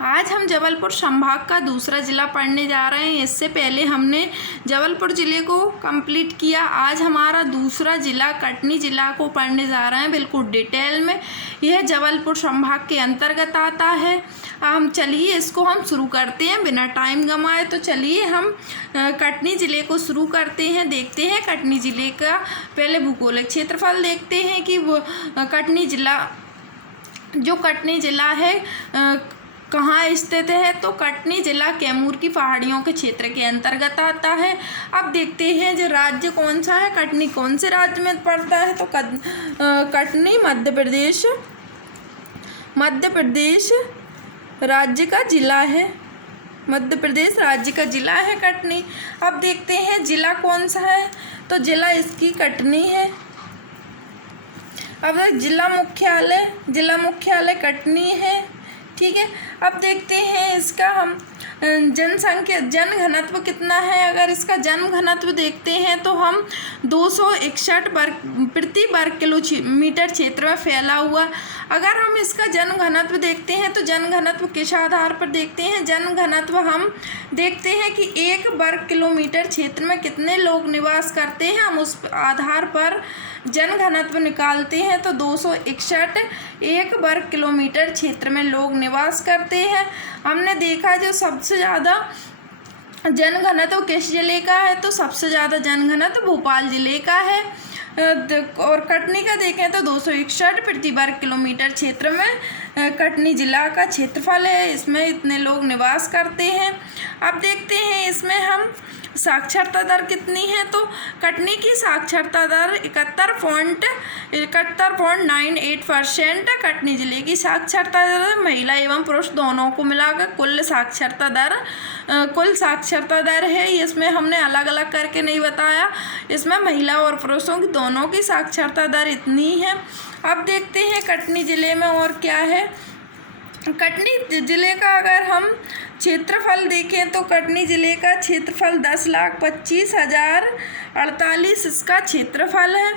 आज हम जबलपुर संभाग का दूसरा ज़िला पढ़ने जा रहे हैं। इससे पहले हमने जबलपुर ज़िले को कंप्लीट किया। आज हमारा दूसरा ज़िला कटनी ज़िला को पढ़ने जा रहे हैं बिल्कुल डिटेल में। यह जबलपुर संभाग के अंतर्गत आता है। हम चलिए इसको हम शुरू करते हैं बिना टाइम गंवाए। तो चलिए हम कटनी ज़िले को शुरू करते हैं। देखते हैं कटनी ज़िले का पहले भूगोलिक क्षेत्रफल देखते हैं कि वो कटनी ज़िला है कहाँ स्थित है। तो कटनी ज़िला कैमूर की पहाड़ियों के क्षेत्र के अंतर्गत आता है। अब देखते हैं जो राज्य कौन सा है, कटनी कौन से राज्य में पड़ता है। तो कटनी मध्य प्रदेश राज्य का ज़िला है। मध्य प्रदेश राज्य का ज़िला है कटनी। अब देखते हैं ज़िला कौन सा है। तो ज़िला इसकी कटनी है। अब जिला मुख्यालय कटनी है। ठीक है। अब देखते हैं इसका हम जनघनत्व कितना है। अगर इसका जनघनत्व देखते हैं तो हम 261 प्रति वर्ग किलोमीटर क्षेत्र में फैला हुआ। अगर हम इसका जनघनत्व देखते हैं तो जनघनत्व किस आधार पर देखते हैं। जनघनत्व हम देखते हैं कि 1 वर्ग किलोमीटर क्षेत्र में कितने लोग निवास करते हैं। हम उस आधार पर जनघनत्व निकालते हैं। तो 261 1 वर्ग किलोमीटर क्षेत्र में लोग निवास करते हैं। हमने देखा जो सबसे ज़्यादा जनघनत्व किस ज़िले का है। तो सबसे ज़्यादा जनघनत्व भोपाल ज़िले का है। और कटनी का देखें तो 261 प्रति वर्ग किलोमीटर क्षेत्र में कटनी ज़िला का क्षेत्रफल है। इसमें इतने लोग निवास करते हैं। अब देखते हैं इसमें हम साक्षरता दर कितनी है। तो कटनी की साक्षरता दर 71.98%। कटनी ज़िले की साक्षरता दर महिला एवं पुरुष दोनों को मिलाकर कुल साक्षरता दर है। इसमें हमने अलग अलग करके नहीं बताया। इसमें महिला और पुरुषों की दोनों की साक्षरता दर इतनी है। अब देखते हैं कटनी ज़िले में और क्या है। कटनी ज़िले का अगर हम क्षेत्रफल देखें तो कटनी ज़िले का क्षेत्रफल 10,25,048 इसका क्षेत्रफल है।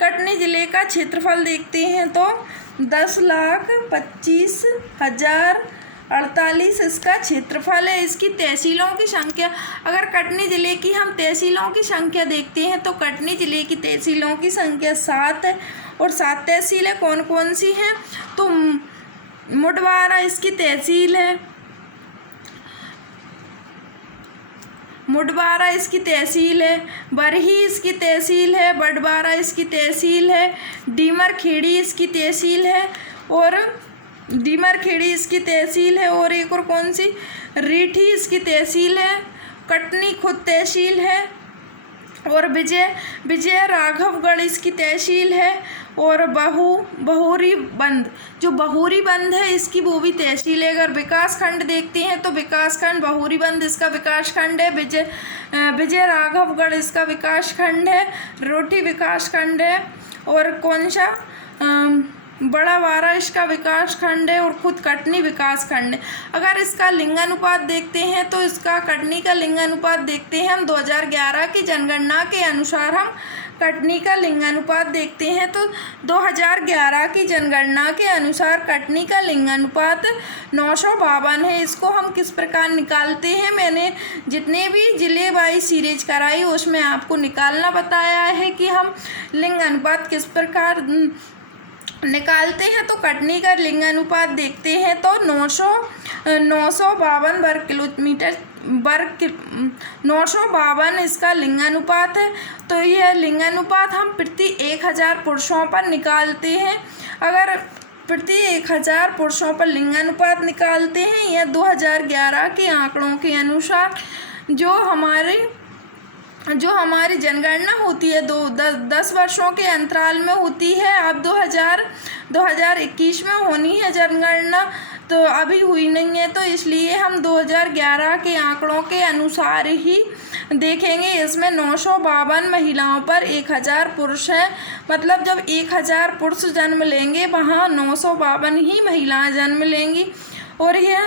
कटनी ज़िले का क्षेत्रफल देखते हैं तो 10,25,048 इसका क्षेत्रफल है। इसकी तहसीलों की संख्या, अगर कटनी ज़िले की हम तहसीलों की संख्या देखते हैं तो कटनी ज़िले की तहसीलों की संख्या 7 है। और 7 तहसीलें कौन कौन सी हैं। तो मुडवारा इसकी तहसील है, मुडवारा इसकी तहसील है, बरही इसकी तहसील है, बडवारा इसकी तहसील है, डीमरखेड़ी इसकी तहसील है और एक और कौन सी, रीठी इसकी तहसील है, कटनी खुद तहसील है और विजय राघवगढ़ इसकी तहसील है और बहोरी बंद है इसकी वो भी तहसील है। अगर विकास खंड देखते हैं तो विकास खंड बहोरी बंद इसका विकास खंड है, विजय राघवगढ़ इसका विकास खंड है, रोटी विकास खंड है और कौन सा बड़ा वारा इसका विकास खंड है और खुद कटनी विकास खंड है। अगर इसका लिंगानुपात देखते हैं तो इसका कटनी का लिंगानुपात देखते हैं हम 2011 की जनगणना के अनुसार हम कटनी का लिंगानुपात देखते हैं तो 2011 की जनगणना के अनुसार कटनी का लिंगानुपात 952 है। इसको हम किस प्रकार निकालते हैं, मैंने जितने भी ज़िले वाइज सीरीज कराई उसमें आपको निकालना बताया है कि हम लिंगानुपात किस प्रकार निकालते हैं। तो कटनी का लिंगानुपात देखते हैं तो 952 952 इसका लिंगानुपात है। तो यह लिंगानुपात हम प्रति 1000 पुरुषों पर निकालते हैं। अगर प्रति 1000 पुरुषों पर लिंगानुपात निकालते हैं, यह 2011 के आंकड़ों के अनुसार जो हमारी जनगणना होती है 10 वर्षों के अंतराल में होती है। अब 2021 में होनी है जनगणना, तो अभी हुई नहीं है। तो इसलिए हम 2011 के आंकड़ों के अनुसार ही देखेंगे। इसमें 952 महिलाओं पर 1000 पुरुष हैं। मतलब जब 1000 पुरुष जन्म लेंगे वहाँ 952 ही महिलाएं जन्म लेंगी। और यह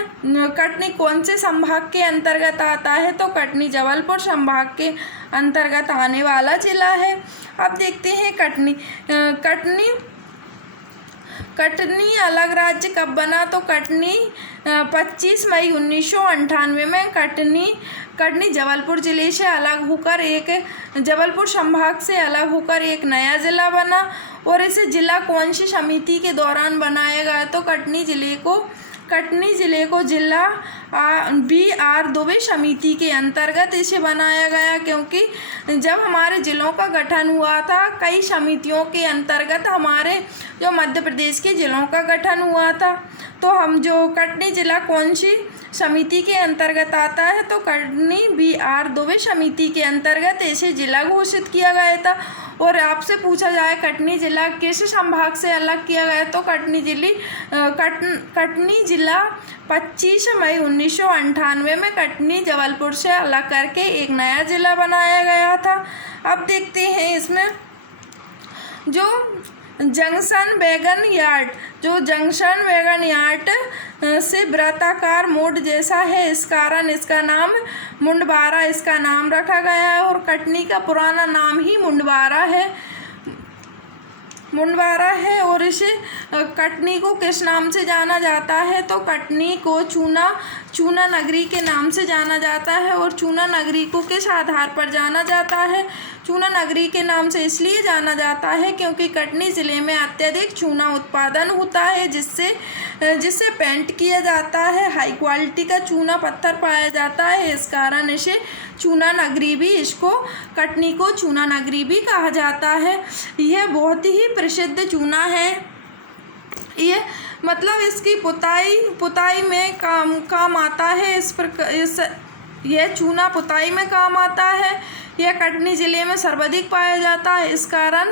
कटनी कौन से संभाग के अंतर्गत आता है। तो कटनी जबलपुर संभाग के अंतर्गत आने वाला जिला है। अब देखते हैं कटनी कटनी अलग राज्य कब बना? तो कटनी 25 मई 1998 में कटनी जबलपुर जिले से अलग होकर जबलपुर संभाग से अलग होकर एक नया जिला बना। और इसे जिला कौन सी समिति के दौरान बनाया गया? तो कटनी जिले को जिला BR दुबे समिति के अंतर्गत इसे बनाया गया, क्योंकि जब हमारे ज़िलों का गठन हुआ था कई समितियों के अंतर्गत हमारे जो मध्य प्रदेश के ज़िलों का गठन हुआ था। तो हम जो कटनी ज़िला कौन सी समिति के अंतर्गत आता है? तो कटनी BR दुबे समिति के अंतर्गत इसे जिला घोषित किया गया था। और आपसे पूछा जाए कटनी जिला किस संभाग से अलग किया गया? तो कटनी जिला 25 मई 1998 में कटनी जबलपुर से अलग करके एक नया जिला बनाया गया था। अब देखते हैं इसमें जो जंक्शन वैगन यार्ड से वृत्ताकार मोड जैसा है, इस कारण इसका नाम मुंडवारा इसका नाम रखा गया है। और कटनी का पुराना नाम ही मुंडवारा है। और इसे कटनी को किस नाम से जाना जाता है? तो कटनी को चूना नगरी के नाम से जाना जाता है। और चूना नगरी को किस आधार पर जाना जाता है? चूना नगरी के नाम से इसलिए जाना जाता है क्योंकि कटनी ज़िले में अत्यधिक चूना उत्पादन होता है, जिससे पेंट किया जाता है। हाई क्वालिटी का चूना पत्थर पाया जाता है, इस कारण इसे कटनी को चूना नगरी भी कहा जाता है। यह बहुत ही प्रसिद्ध चूना है। ये मतलब इसकी पुताई में काम आता है। यह चूना पुताई में काम आता है। यह कटनी ज़िले में सर्वाधिक पाया जाता है, इस कारण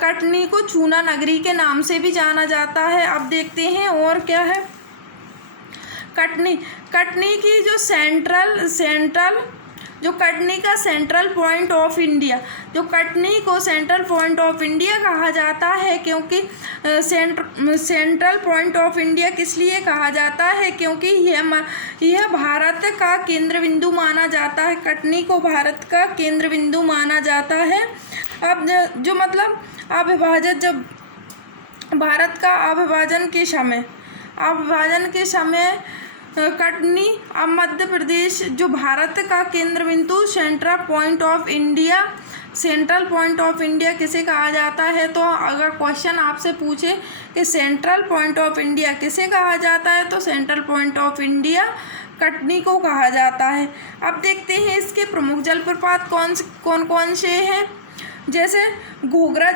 कटनी को चूना नगरी के नाम से भी जाना जाता है। अब देखते हैं और क्या है। कटनी की जो कटनी का सेंट्रल पॉइंट ऑफ इंडिया, जो कटनी को सेंट्रल पॉइंट ऑफ इंडिया कहा जाता है, क्योंकि सेंट्रल पॉइंट ऑफ इंडिया किस लिए कहा जाता है? क्योंकि यह भारत का केंद्र बिंदु माना जाता है। कटनी को भारत का केंद्र बिंदु माना जाता है। अब जो मतलब जब भारत का अविभाजन के समय कटनी अब मध्य प्रदेश जो भारत का केंद्र बिंदु सेंट्रल पॉइंट ऑफ इंडिया किसे कहा जाता है? तो अगर क्वेश्चन आपसे पूछे कि सेंट्रल पॉइंट ऑफ इंडिया किसे कहा जाता है, तो central point of India Katni को कहा जाता है। अब देखते हैं इसके प्रमुख जलप्रपात कौन से हैं। जैसे घोघरा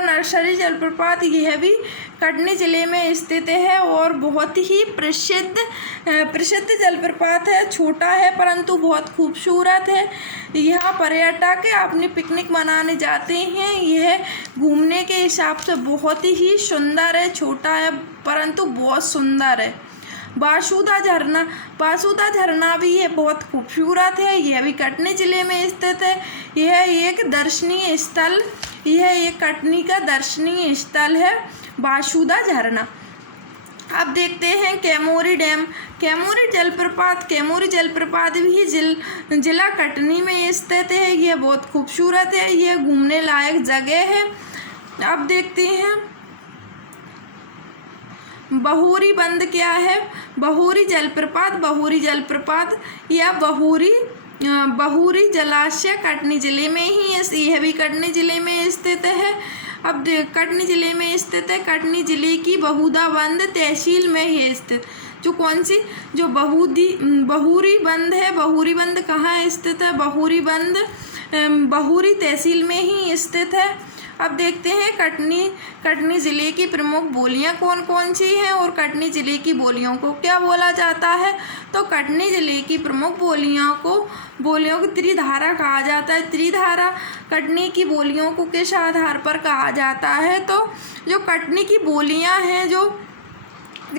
नर्सरी जलप्रपात, यह भी कटनी ज़िले में स्थित है और बहुत ही प्रसिद्ध जलप्रपात है। छोटा है परंतु बहुत खूबसूरत है। यहाँ पर्यटक अपनी पिकनिक मनाने जाते हैं। यह घूमने के हिसाब से बहुत ही सुंदर है। छोटा है परंतु बहुत सुंदर है। बासुदा झरना भी ये बहुत खूबसूरत है। यह भी कटनी ज़िले में स्थित है। यह एक कटनी का दर्शनीय स्थल है, बासुदा झरना। अब देखते हैं कैमोरी डैम। कैमोरी जलप्रपात भी जिला कटनी में स्थित है। यह बहुत खूबसूरत है। यह घूमने लायक जगह है। अब देखते हैं बहूरी बंद क्या है। बहूरी जलप्रपात या बहूरी जलाशय कटनी ज़िले में ही यह भी कटनी ज़िले में स्थित है। अब कटनी ज़िले में स्थित है। कटनी ज़िले की बहुधा बंद तहसील में ही स्थित जो बहूरी बंद है। बहूरी बंद कहाँ स्थित है? बहूरी तहसील में ही स्थित है। अब देखते हैं कटनी ज़िले की प्रमुख बोलियां कौन सी हैं और कटनी ज़िले की बोलियों को क्या बोला जाता है। तो कटनी ज़िले की प्रमुख बोलियों को त्रिधारा कहा जाता है। त्रिधारा कटनी की बोलियों को किस आधार पर कहा जाता है? तो जो कटनी की बोलियां हैं जो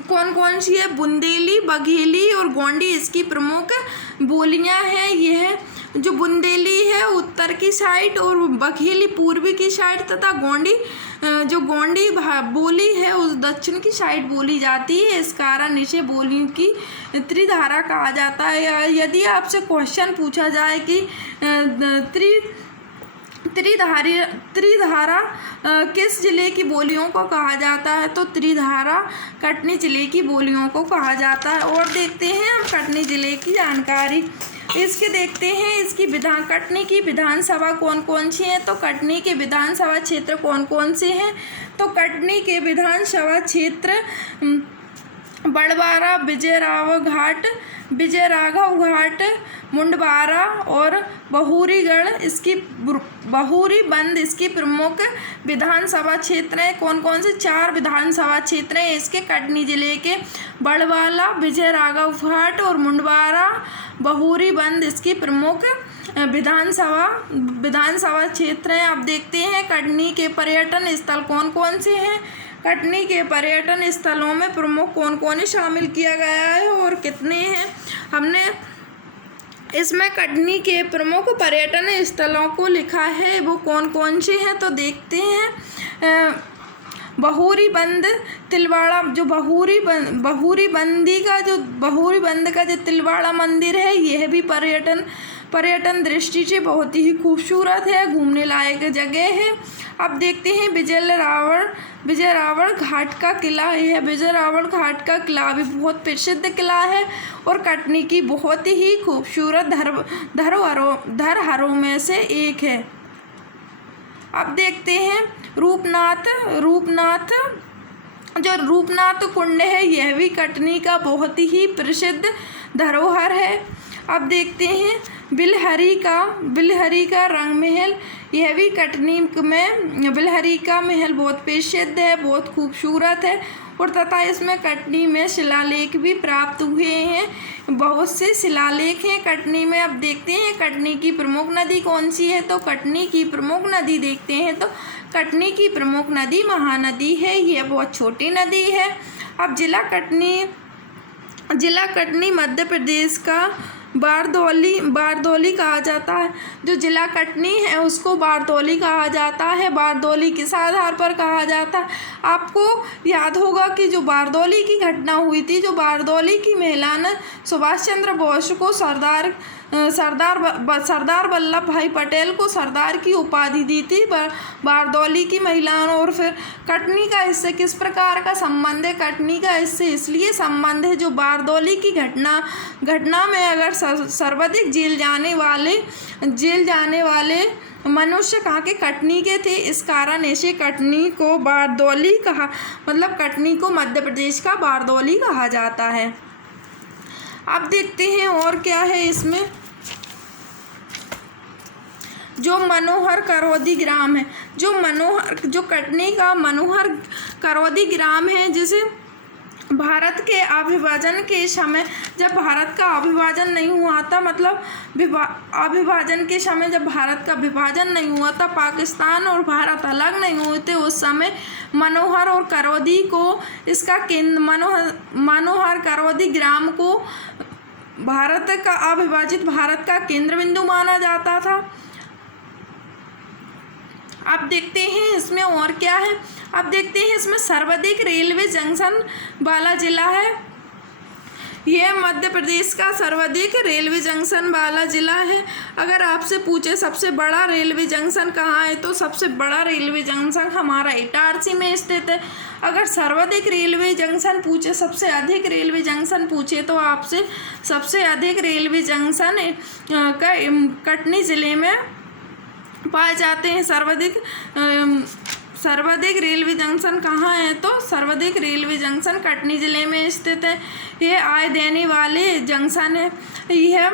कौन सी है, बुंदेली, बघेली और गोंडी इसकी प्रमुख बोलियां हैं। यह जो बुंदेली है उत्तर की साइड और बघेली पूर्वी की साइड तथा गोंडी बोली है उस दक्षिण की साइड बोली जाती है। इस कारण इसे बोलियों की त्रिधारा कहा जाता है। यदि आपसे क्वेश्चन पूछा जाए कि त्रिधारा किस जिले की बोलियों को कहा जाता है? तो त्रिधारा कटनी जिले की बोलियों को कहा जाता है। और देखते हैं हम कटनी जिले की जानकारी। इसके देखते हैं इसकी कटनी की विधानसभा कौन कौन सी हैं? तो कटनी के विधानसभा क्षेत्र कौन कौन से हैं? तो कटनी के विधानसभा क्षेत्र बड़वारा, विजय राघव घाट, मुंडवारा और बहुरीबंद इसकी प्रमुख विधानसभा क्षेत्र हैं। कौन कौन से? 4 विधानसभा क्षेत्र हैं इसके कटनी जिले के। बड़वाला, विजय राघव घाट और मुंडवारा, बहुरीबंद इसकी प्रमुख विधानसभा क्षेत्र हैं। अब देखते हैं कटनी के पर्यटन स्थल कौन कौन से हैं। कटनी के पर्यटन स्थलों में प्रमुख कौन कौन शामिल किया गया है और कितने हैं? हमने इसमें कटनी के प्रमुख पर्यटन स्थलों को लिखा है, वो कौन कौन से हैं? तो देखते हैं बहुरीबंद तिलवाड़ा, जो बहुरीबंद का जो तिलवाड़ा मंदिर है, यह भी पर्यटन दृष्टि से बहुत ही खूबसूरत है, घूमने लायक जगह है। अब देखते हैं विजय रावण घाट का किला। यह विजय रावण घाट का किला भी बहुत प्रसिद्ध किला है और कटनी की बहुत ही खूबसूरत धरोहरों में से एक है। अब देखते हैं रूपनाथ कुंड है, यह भी कटनी का बहुत ही प्रसिद्ध धरोहर है। अब देखते हैं बिलहरी का रंग महल, यह भी कटनी में बिलहरी का महल बहुत प्रसिद्ध है, बहुत खूबसूरत है। और तथा इसमें कटनी में शिलालेख भी प्राप्त हुए हैं, बहुत से शिलालेख हैं कटनी में। अब देखते हैं कटनी की प्रमुख नदी कौन सी है। तो कटनी की प्रमुख नदी देखते हैं तो कटनी की प्रमुख नदी महानदी है, यह बहुत छोटी नदी है। अब जिला कटनी मध्य प्रदेश का बारदौली कहा जाता है। जो जिला कटनी है उसको बारदौली कहा जाता है। बारदौली किस आधार पर कहा जाता है? आपको याद होगा कि जो बारदौली की घटना हुई थी, जो बारदौली की महिला ने सुभाष चंद्र बोस को सरदार वल्लभ भाई पटेल को सरदार की उपाधि दी थी बारदौली की महिलाओं ने। और फिर कटनी का इससे किस प्रकार का संबंध है? कटनी का इससे इसलिए संबंध है, जो बारदौली की घटना में अगर सर्वाधिक जेल जाने वाले मनुष्य कहाँ के? कटनी के थे। इस कारण ऐसे कटनी को बारदौली कहा, मतलब कटनी को मध्य प्रदेश का बारदौली कहा जाता है। अब देखते हैं और क्या है इसमें। जो मनोहर करौदी ग्राम है, जो कटनी का मनोहर करौदी ग्राम है, जिसे भारत के अविभाजन के समय, जब भारत का अविभाजन नहीं हुआ था, मतलब अविभाजन के समय जब भारत का विभाजन नहीं हुआ था, पाकिस्तान और भारत अलग नहीं हुए थे, उस समय मनोहर और करौदी को इसका केंद्र मनोहर करौदी ग्राम को अविभाजित भारत का केंद्र बिंदु माना जाता था। अब देखते हैं इसमें और क्या है। अब देखते हैं इसमें सर्वाधिक रेलवे जंक्शन वाला जिला है। यह मध्य प्रदेश का सर्वाधिक रेलवे जंक्शन वाला जिला है। अगर आपसे पूछे सबसे बड़ा रेलवे जंक्शन कहाँ है, तो सबसे बड़ा रेलवे जंक्शन हमारा इटारसी में स्थित है। अगर सर्वाधिक रेलवे जंक्शन पूछे, सबसे अधिक रेलवे जंक्शन पूछे, तो आपसे सबसे अधिक रेलवे जंक्शन का कटनी ज़िले में पाए जाते हैं। सर्वाधिक रेलवे जंक्शन कहाँ है? तो सर्वाधिक रेलवे जंक्शन कटनी ज़िले में स्थित है। यह आय देने वाले जंक्शन है। यह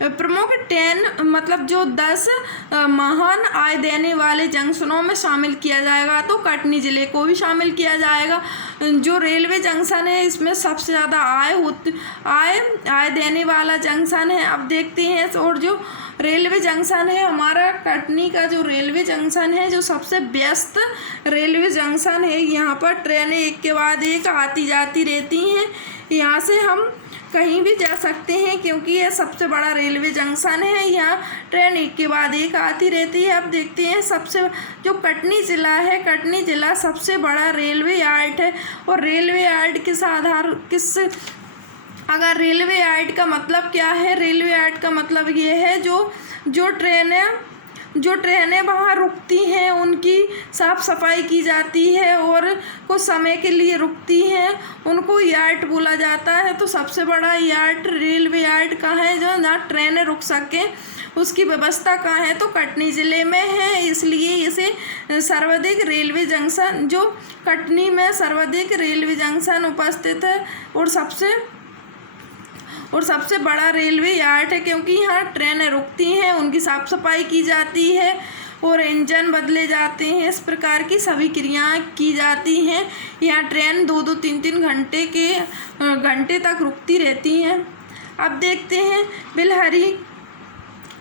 प्रमुख 10 मतलब जो 10 महान आय देने वाले जंक्शनों में शामिल किया जाएगा, तो कटनी ज़िले को भी शामिल किया जाएगा। जो रेलवे जंक्शन है इसमें सबसे ज़्यादा आय देने वाला जंक्शन है। अब देखते हैं और जो रेलवे जंक्शन है हमारा कटनी का, जो रेलवे जंक्शन है, जो सबसे व्यस्त रेलवे जंक्शन है, यहाँ पर ट्रेनें एक के बाद एक आती जाती रहती हैं। यहाँ से हम कहीं भी जा सकते हैं क्योंकि यह सबसे बड़ा रेलवे जंक्शन है। यहाँ ट्रेन एक के बाद एक आती रहती है। अब देखते हैं जो कटनी ज़िला है, कटनी ज़िला सबसे बड़ा रेलवे यार्ड है। और रेलवे यार्ड अगर रेलवे यार्ड का मतलब क्या है? रेलवे यार्ड का मतलब ये है जो जो ट्रेनें वहाँ रुकती हैं उनकी साफ़ सफाई की जाती है और कुछ समय के लिए रुकती हैं, उनको यार्ड बोला जाता है। तो सबसे बड़ा यार्ड रेलवे यार्ड कहाँ है जो जहाँ ट्रेनें रुक सकें, उसकी व्यवस्था कहाँ है, तो कटनी ज़िले में है। इसलिए इसे सर्वाधिक रेलवे जंक्शन, जो कटनी में सर्वाधिक रेलवे जंक्शन उपस्थित है और सबसे बड़ा रेलवे यार्ड है, क्योंकि यहाँ ट्रेनें रुकती हैं, उनकी साफ़ सफाई की जाती है और इंजन बदले जाते हैं। इस प्रकार की सभी क्रियाएं की जाती हैं। यहाँ ट्रेन 2-2, 3-3 घंटे तक रुकती रहती हैं। अब देखते हैं बिलहरी।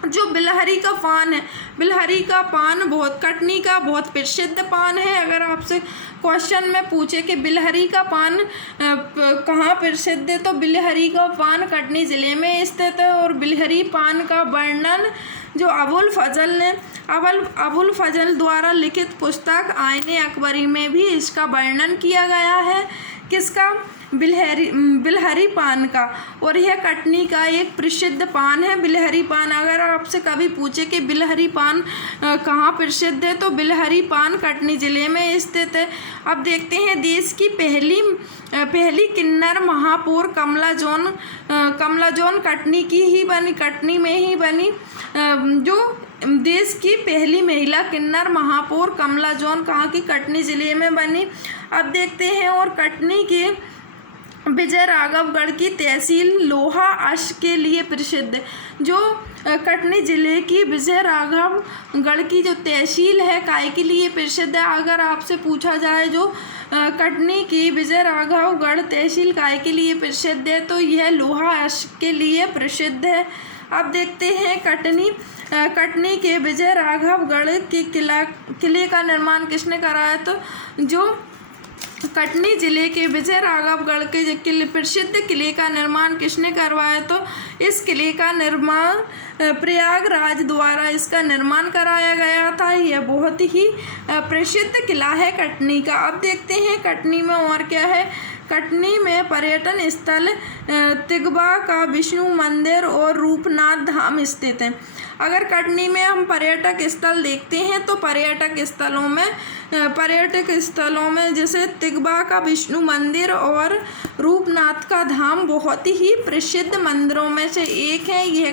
जो बिलहरी का पान है, बिलहरी का पान कटनी का बहुत प्रसिद्ध पान है। अगर आपसे क्वेश्चन में पूछे कि बिलहरी का पान कहाँ प्रसिद्ध है, तो बिलहरी का पान कटनी ज़िले में स्थित है। और बिलहरी पान का वर्णन जो अबुल फजल द्वारा लिखित पुस्तक आईने अकबरी में भी इसका वर्णन किया गया है। किसका? बिलहरी पान का। और यह कटनी का एक प्रसिद्ध पान है बिलहरी पान। अगर आपसे कभी पूछे कि बिलहरी पान कहाँ प्रसिद्ध है, तो बिलहरी पान कटनी ज़िले में स्थित है। अब देखते हैं देश की पहली किन्नर महापौर कमला जॉन कटनी में ही बनी। जो देश की पहली महिला किन्नर महापौर कमला जॉन कहाँ की? कटनी ज़िले में बनी। अब देखते हैं और कटनी के विजय राघवगढ़ की तहसील लोहा अश्क के लिए प्रसिद्ध है। जो कटनी ज़िले की विजय राघवगढ़ की जो तहसील है काहे के लिए प्रसिद्ध है? अगर आपसे पूछा जाए जो कटनी की विजय राघवगढ़ तहसील काहे के लिए प्रसिद्ध है, तो यह लोहा अश्क के लिए प्रसिद्ध है। अब देखते हैं कटनी के विजय राघवगढ़ के किले का निर्माण किसने कराया? तो जो कटनी ज़िले के विजय राघवगढ़ के प्रसिद्ध किले का निर्माण किसने करवाया? तो इस किले का निर्माण प्रयागराज द्वारा इसका निर्माण कराया गया था। यह बहुत ही प्रसिद्ध किला है कटनी का। अब देखते हैं कटनी में और क्या है। कटनी में पर्यटन स्थल तिगवा का विष्णु मंदिर और रूपनाथ धाम स्थित हैं। अगर कटनी में हम पर्यटक स्थल देखते हैं तो पर्यटक स्थलों में जैसे तिगवा का विष्णु मंदिर और रूपनाथ का धाम बहुत ही प्रसिद्ध मंदिरों में से एक है। यह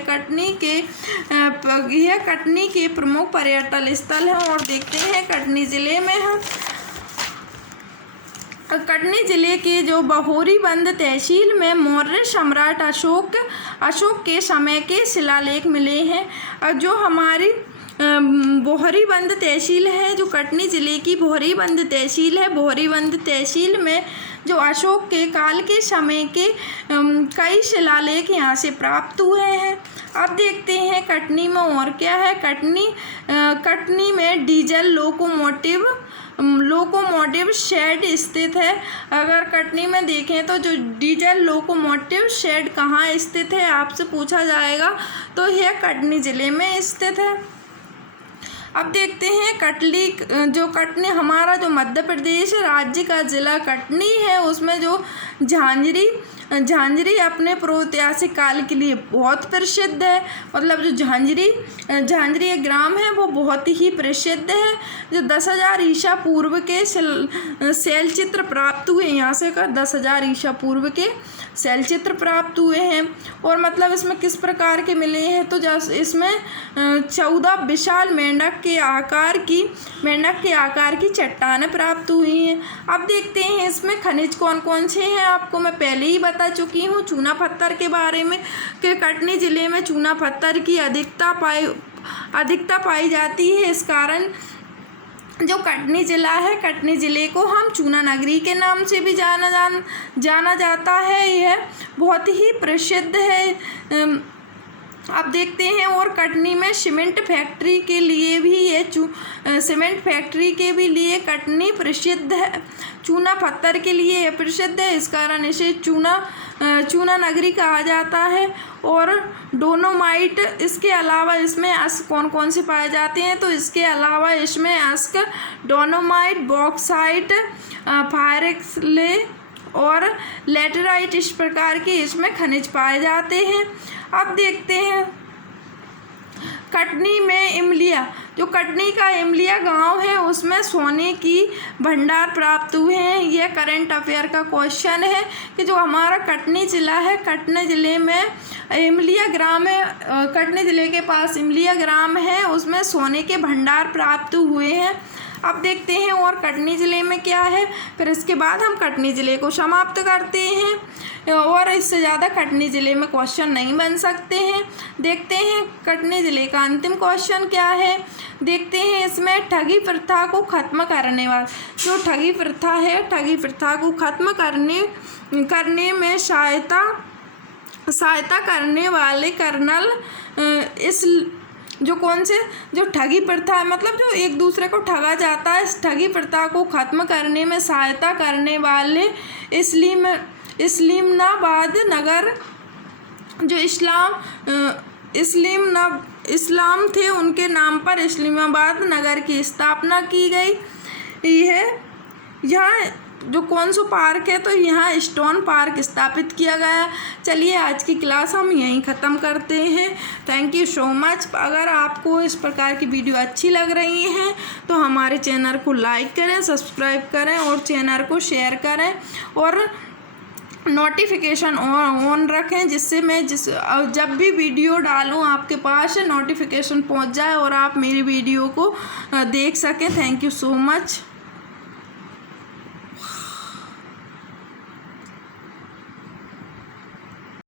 कटनी के प्रमुख पर्यटन स्थल है। और देखते हैं कटनी ज़िले में हम कटनी ज़िले के जो बहोरीबंद तहसील में मौर्य सम्राट अशोक के समय के शिलालेख मिले हैं। और जो हमारी बहोरीबंद तहसील है, जो कटनी ज़िले की बहोरीबंद तहसील है, बहोरीबंद तहसील में जो अशोक के काल के समय के कई शिलालेख यहाँ से प्राप्त हुए हैं। अब देखते हैं कटनी में और क्या है। कटनी में डीजल लोकोमोटिव शेड स्थित है। अगर कटनी में देखें तो जो डीजल लोकोमोटिव शेड कहाँ स्थित है आपसे पूछा जाएगा, तो यह कटनी ज़िले में स्थित है। अब देखते हैं कटनी हमारा जो मध्य प्रदेश राज्य का ज़िला कटनी है, उसमें जो झांझरी अपने प्रागैतिहासिक काल के लिए बहुत प्रसिद्ध है। मतलब जो झांझरी एक ग्राम है वो बहुत ही प्रसिद्ध है। जो 10,000 ईसा पूर्व के शैलचित्र प्राप्त हुए, यहाँ से 10,000 ईसा पूर्व के शैलचित्र प्राप्त हुए हैं। और मतलब इसमें किस प्रकार के मिले हैं, तो इसमें 14 विशाल मेंढक के आकार की चट्टानें प्राप्त हुई हैं। अब देखते हैं इसमें खनिज कौन कौन से हैं। आपको मैं पहले ही बता चुकी हूँ चूना पत्थर के बारे में कि कटनी ज़िले में चूना पत्थर की अधिकता पाई जाती है। इस कारण जो कटनी ज़िला है, कटनी ज़िले को हम चूना नगरी के नाम से भी जाना जाता है। यह बहुत ही प्रसिद्ध है। अब देखते हैं और कटनी में सीमेंट फैक्ट्री के लिए भी कटनी प्रसिद्ध है। चूना पत्थर के लिए यह प्रसिद्ध है, इस कारण इसे चूना नगरी कहा जाता है। और डोलोमाइट, इसके अलावा इसमें अश्क कौन कौन से पाए जाते हैं, तो इसके अलावा इसमें अश्क, डोलोमाइट, बॉक्साइट, फायरक्ले और लेटराइट, इस प्रकार के इसमें खनिज पाए जाते हैं। अब देखते हैं कटनी में जो कटनी का इमलिया गांव है उसमें सोने की भंडार प्राप्त हुए हैं। यह करंट अफेयर का क्वेश्चन है कि जो हमारा कटनी ज़िला है, कटनी ज़िले में इमलिया ग्राम है, कटनी ज़िले के पास इमलिया ग्राम है, उसमें सोने के भंडार प्राप्त हुए हैं। अब देखते हैं और कटनी ज़िले में क्या है, फिर इसके बाद हम कटनी ज़िले को समाप्त करते हैं और इससे ज़्यादा कटनी ज़िले में क्वेश्चन नहीं बन सकते हैं। देखते हैं कटनी ज़िले का अंतिम क्वेश्चन क्या है। देखते हैं इसमें ठगी प्रथा को ख़त्म करने वाला, जो ठगी प्रथा है, ठगी प्रथा को ख़त्म करने में सहायता करने वाले कर्नल इस जो कौन से जो ठगी प्रथा है, मतलब जो एक दूसरे को ठगा जाता है, इस ठगी प्रथा को ख़त्म करने में सहायता करने वाले इस्लामाबाद नगर जो इस्लाम थे, उनके नाम पर इस्लामाबाद नगर की स्थापना की गई है। यहाँ जो कौन सा पार्क है, तो यहाँ स्टोन पार्क स्थापित किया गया। चलिए आज की क्लास हम यहीं ख़त्म करते हैं। Thank you so much. अगर आपको इस प्रकार की वीडियो अच्छी लग रही हैं तो हमारे चैनल को लाइक करें, सब्सक्राइब करें और चैनल को शेयर करें और नोटिफिकेशन ऑन रखें, जिससे मैं जब भी वीडियो डालूं आपके पास नोटिफिकेशन पहुंच जाए और आप मेरी वीडियो को देख सकें। Thank you so much.